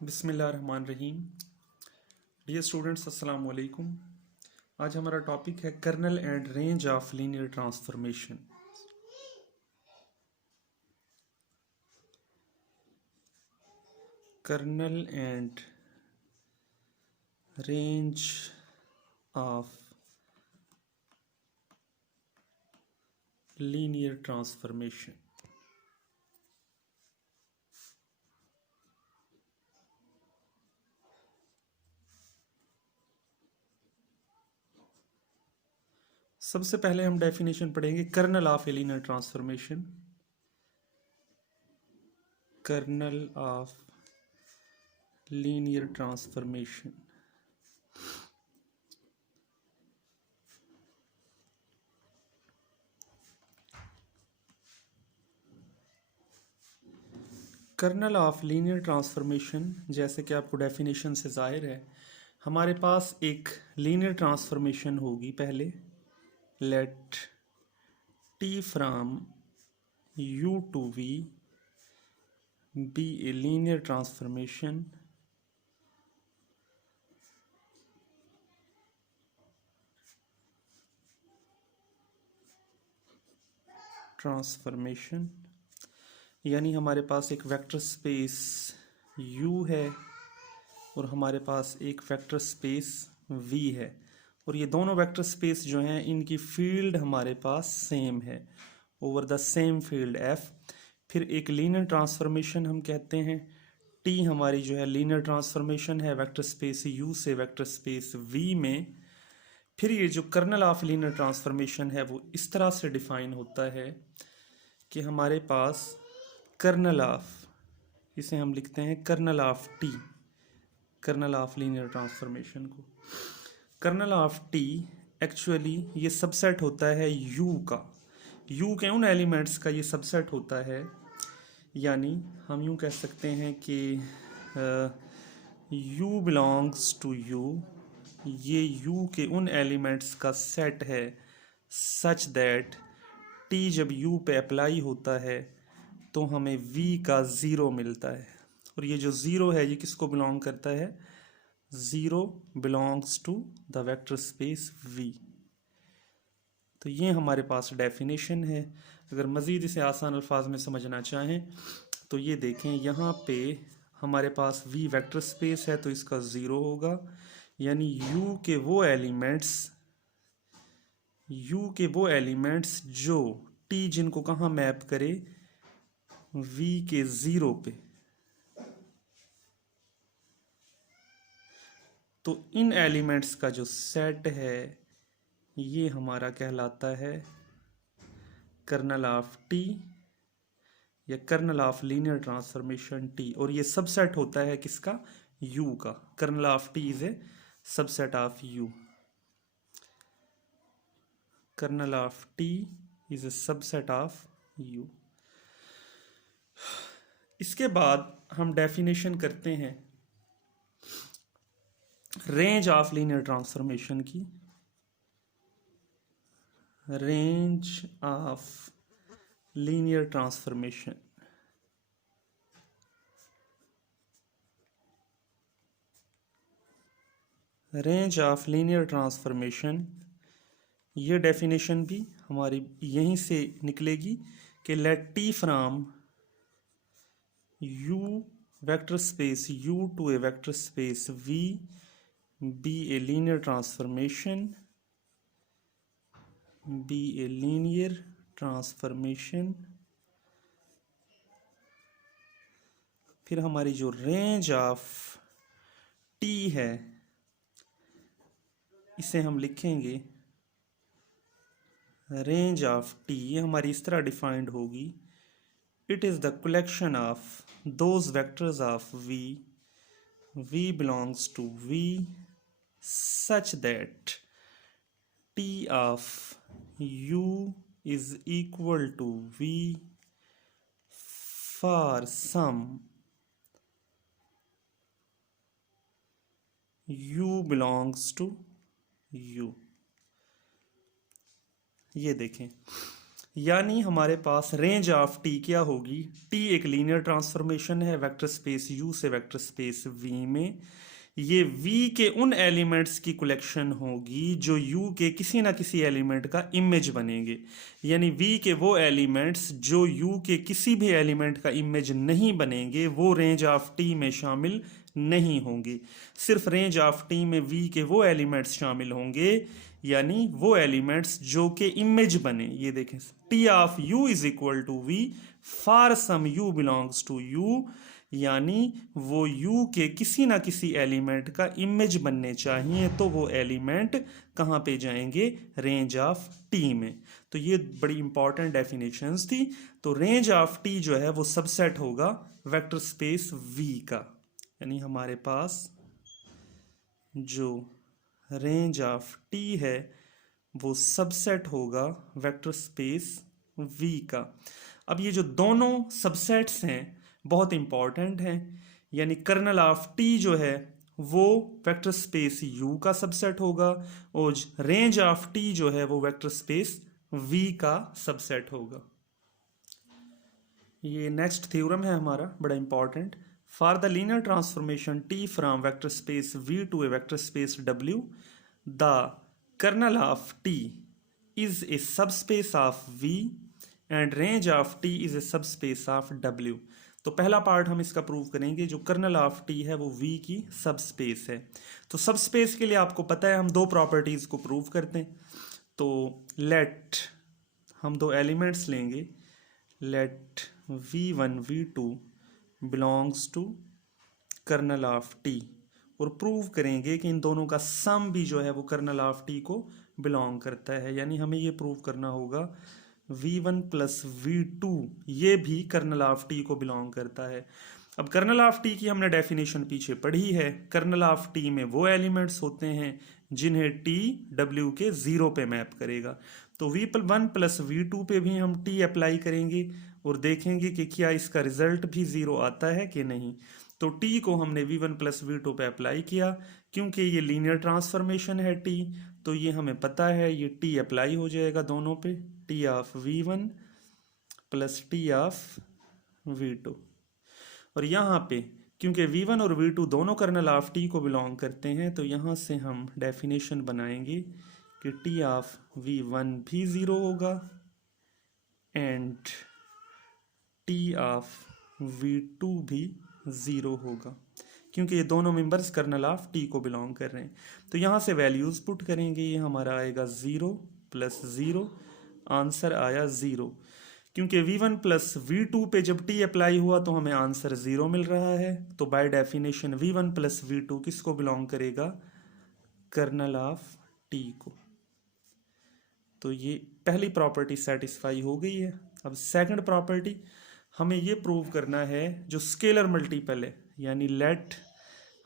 बिस्मिल्लाहिर्रहमानिर्रहीम। Dear students, अस्सलाम वालेकुम। आज हमारा टॉपिक है kernel and range of linear transformation. Kernel and range of linear transformation. सबसे पहले हम डेफिनेशन पढ़ेंगे kernel of a linear transformation. Kernel of linear transformation kernel of linear transformation, जैसे कि आपको डेफिनेशन से जाहिर है, हमारे पास एक लीनियर ट्रांसफॉर्मेशन होगी। पहले let T from u to v be a linear transformation यानी हमारे पास एक वेक्टर स्पेस u है और हमारे पास एक वेक्टर स्पेस v है, और ये दोनों वेक्टर स्पेस जो हैं इनकी फील्ड हमारे पास सेम है over the same field f। फिर एक लीनियर ट्रांसफॉर्मेशन हम कहते हैं। t हमारी जो है लीनियर ट्रांसफॉर्मेशन है वेक्टर स्पेस u से वेक्टर स्पेस v में। फिर ये जो कर्नल ऑफ लीनियर ट्रांसफॉर्मेशन है वो इस तरह से डिफाइन होता है कि हमारे पास कर्नल ऑफ, इसे हम लिखते हैं kernel of t, kernel of linear transformation को। कर्नल ऑफ t एक्चुअली ये सबसेट होता है u का, u के उन एलिमेंट्स का ये सबसेट होता है। यानी हम यूँ कह सकते हैं कि u बिलोंग्स टू u, ये u के उन एलिमेंट्स का सेट है सच दैट t जब u पे अप्लाई होता है तो हमें v का ज़ीरो मिलता है। और ये जो ज़ीरो है ये किसको बिलोंग करता है? Zero belongs to the vector space v। तो ये हमारे पास डेफिनेशन है। अगर मज़ीद इसे आसान अल्फाज में समझना चाहें तो ये देखें, यहाँ पे हमारे पास v वेक्टर स्पेस है तो इसका ज़ीरो होगा, यानी u के वो एलिमेंट्स जो t जिनको कहाँ मैप करे? v के ज़ीरो पे। तो इन एलिमेंट्स का जो सेट है ये हमारा कहलाता है कर्नल ऑफ t या kernel of linear transformation t। और ये सबसेट होता है किसका? u का। Kernel of t is a subset of u। Kernel of t is a subset of u। इसके बाद हम डेफिनेशन करते हैं रेंज ऑफ लीनियर ट्रांसफॉर्मेशन की। Range of linear transformation, range of linear transformation, ये डेफिनेशन भी हमारी यहीं से निकलेगी कि let T from u vector space u to a vector space v be a linear transformation, be a linear transformation। फिर हमारी जो रेंज ऑफ t है इसे हम लिखेंगे रेंज ऑफ t, ये हमारी इस तरह डिफाइंड होगी, it is the collection of those vectors of v belongs to v such that t of u is equal to v for some u belongs to u। ये देखें, यानी हमारे पास range of T क्या होगी, T एक linear transformation है vector space you से vector space we में। ये वी के उन एलिमेंट्स की कलेक्शन होगी जो यू के किसी ना किसी एलिमेंट का इमेज बनेंगे। यानी वी के वो एलिमेंट्स जो यू के किसी भी एलिमेंट का इमेज नहीं बनेंगे वो रेंज ऑफ टी में शामिल नहीं होंगे। सिर्फ रेंज ऑफ टी में वी के वो एलिमेंट्स शामिल होंगे, यानी वो एलिमेंट्स जो के इमेज बने। ये देखें, T of U is equal to V for some U belongs to U, यानी वो यू के किसी ना किसी एलिमेंट का इमेज बनने चाहिए, तो वो एलिमेंट कहाँ पे जाएंगे, रेंज ऑफ टी में। तो ये बड़ी इंपॉर्टेंट डेफिनेशंस थी। तो रेंज ऑफ टी जो है वो सबसेट होगा वेक्टर स्पेस वी का, यानी हमारे पास जो रेंज ऑफ टी है वो सबसेट होगा वेक्टर स्पेस वी का। अब ये जो दोनों सबसेट्स हैं बहुत इंपॉर्टेंट हैं, यानी कर्नल ऑफ टी जो है वो वेक्टर स्पेस यू का सबसेट होगा और रेंज ऑफ टी जो है वो वेक्टर स्पेस वी का सबसेट होगा। ये नेक्स्ट थ्योरम है हमारा, बड़ा important. For the linear transformation T from vector space V to a vector space W, the kernel of T is a subspace of V and range of T is a subspace of W. तो पहला part हम इसका prove करेंगे, जो colonel of T है वो we की subspace है। तो सबस्पेस के लिए आपको पता है हम दो प्रॉपर्टीज को प्रूव करते हैं। तो लेट हम दो एलिमेंट्स लेंगे, let v1 v2 belongs to kernel of T, और प्रूव करेंगे कि इन दोनों का सम भी जो है वो कर्नल ऑफ टी को बिलोंग करता है। यानी हमें ये प्रूव करना होगा v1 प्लस v2 ये भी कर्नल ऑफ टी को बिलोंग करता है। अब कर्नल ऑफ टी की हमने डेफिनेशन पीछे पढ़ी है। कर्नल ऑफ टी में वो एलिमेंट्स होते हैं जिन्हें टी डब्ल्यू के जीरो पे मैप करेगा। तो v1 प्लस v2 पे भी हम t अप्लाई करेंगे और देखेंगे कि क्या इसका रिजल्ट भी जीरो आता है कि नहीं। तो t को हमने v1 प्लस v2 पे अप्लाई किया, क्योंकि ये लीनियर ट्रांसफॉर्मेशन है t, तो ये हमें पता है ये t अप्लाई हो जाएगा दोनों पे, t of v1 plus t of v2। और यहाँ पे क्योंकि v1 और v2 दोनों कर्नल ऑफ t को बिलोंग करते हैं, तो यहाँ से हम डेफिनेशन बनाएंगे कि t ऑफ v1 भी ज़ीरो होगा एंड t ऑफ v2 भी ज़ीरो होगा, क्योंकि ये दोनों मेंबर्स कर्नल ऑफ t को बिलोंग कर रहे हैं। तो यहाँ से वैल्यूज़ पुट करेंगे, ये हमारा आएगा 0 प्लस 0, आंसर आया 0। क्योंकि v1 प्लस v2 पे जब t अप्लाई हुआ तो हमें आंसर 0 मिल रहा है, तो by definition v1 plus v2 किसको बिलोंग करेगा, कर्नल ऑफ t को। तो ये पहली प्रॉपर्टी सेटिस्फाई हो गई है। अब सेकंड प्रॉपर्टी हमें ये प्रूव करना है जो स्केलर मल्टीपल है, यानी लेट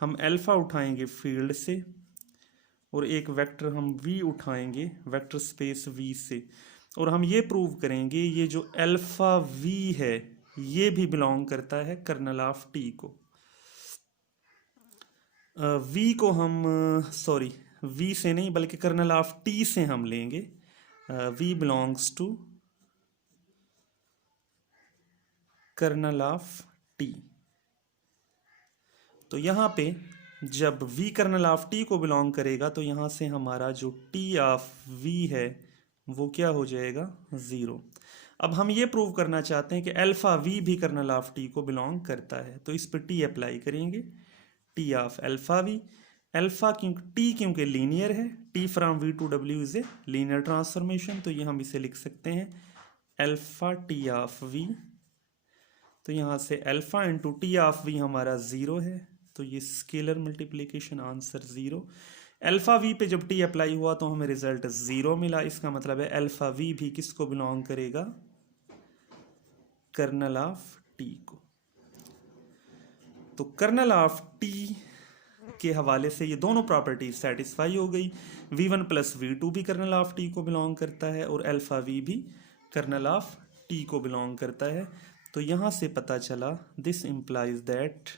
हम अल्फा उठाएंगे फील्ड से और एक वेक्टर हम v उठाएंगे वेक्टर स्पेस v से, और हम ये प्रूव करेंगे ये जो अल्फा v है ये भी बिलोंग करता है कर्नल ऑफ t को। v को हम सॉरी v से नहीं बल्कि कर्नल ऑफ t से हम लेंगे, v belongs to kernel of t। तो यहाँ पे जब v कर्नल ऑफ t को बिलोंग करेगा तो यहाँ से हमारा जो t ऑफ v है वो क्या हो जाएगा, 0। अब हम ये प्रूव करना चाहते हैं कि अल्फा v भी कर्नल ऑफ t को बिलोंग करता है, तो इस पर t अप्लाई करेंगे, t of alpha v। Alpha क्योंकि लीनियर है, t from v to w is a linear transformation, तो ये हम इसे लिख सकते हैं अल्फा t ऑफ v। तो यहाँ से alpha into T of v हमारा 0 है, तो ये scalar multiplication answer 0। Alpha v पे जब t अप्लाई हुआ तो हमें रिजल्ट 0 मिला, इसका मतलब है अल्फा v भी किसको बिलोंग करेगा, कर्नल ऑफ t को। तो कर्नल ऑफ t के हवाले से ये दोनों प्रॉपर्टीज सेटिस्फाई हो गई। v1 प्लस v2 भी कर्नल ऑफ t को बिलोंग करता है और अल्फा v भी कर्नल ऑफ t को बिलोंग करता है। तो यहाँ से पता चला this implies that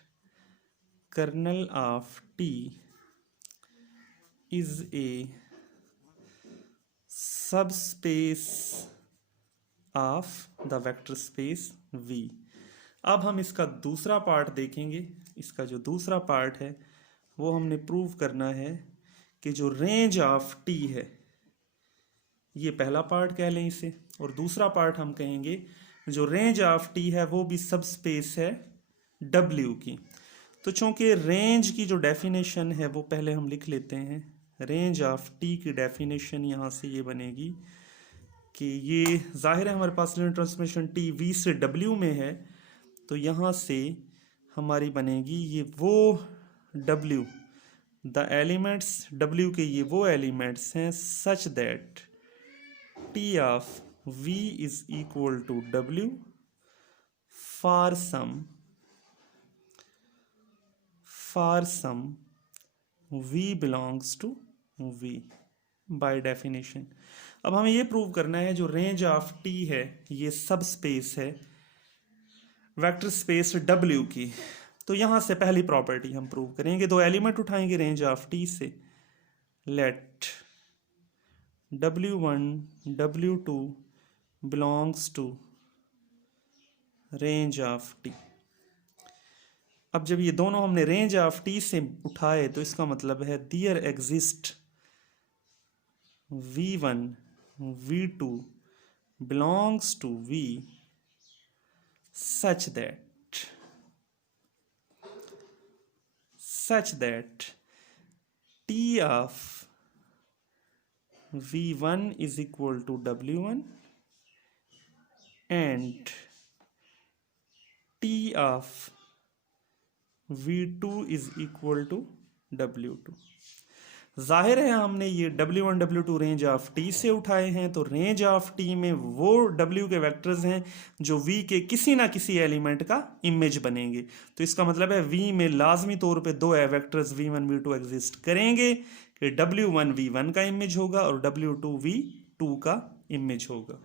kernel of t is a subspace of the vector space V। अब हम इसका दूसरा पार्ट देखेंगे। इसका जो दूसरा पार्ट है वो हमने प्रूव करना है कि जो रेंज ऑफ T है, ये पहला पार्ट कह लें इसे, और दूसरा पार्ट हम कहेंगे जो रेंज ऑफ T है वो भी सब स्पेस है W की। तो चूंकि रेंज की जो डेफिनेशन है वो पहले हम लिख लेते हैं। रेंज ऑफ T की डेफिनेशन यहाँ से ये बनेगी कि ये जाहिर है हमारे पास लिनियर ट्रांसफॉर्मेशन T V से W में है, तो यहाँ से हमारी बनेगी ये वो W, द एलिमेंट्स W के ये वो एलिमेंट्स हैं such that T of V is equal to W for some V belongs to V by definition. अब हमें ये प्रूव करना है जो रेंज ऑफ T है ये सब स्पेस है वेक्टर स्पेस W की। तो यहां से पहली प्रॉपर्टी हम प्रूव करेंगे, दो एलिमेंट उठाएंगे रेंज ऑफ T से। Let W1 W2 belongs to range of T। अब जब ये दोनों हमने रेंज ऑफ T से उठाए तो इसका मतलब है there exist V1 V2 belongs to V such that T of V1 is equal to W1 and T of V2 is equal to W2। जाहिर है हमने ये W1 W2 range of T से उठाए हैं, तो रेंज ऑफ T में वो W के वेक्टर्स हैं जो V के किसी ना किसी एलिमेंट का इमेज बनेंगे। तो इसका मतलब है V में लाजमी तौर पे दो वेक्टर्स V1 V2 एग्जिस्ट करेंगे कि W1 V1 का इमेज होगा और W2 V2 का इमेज होगा।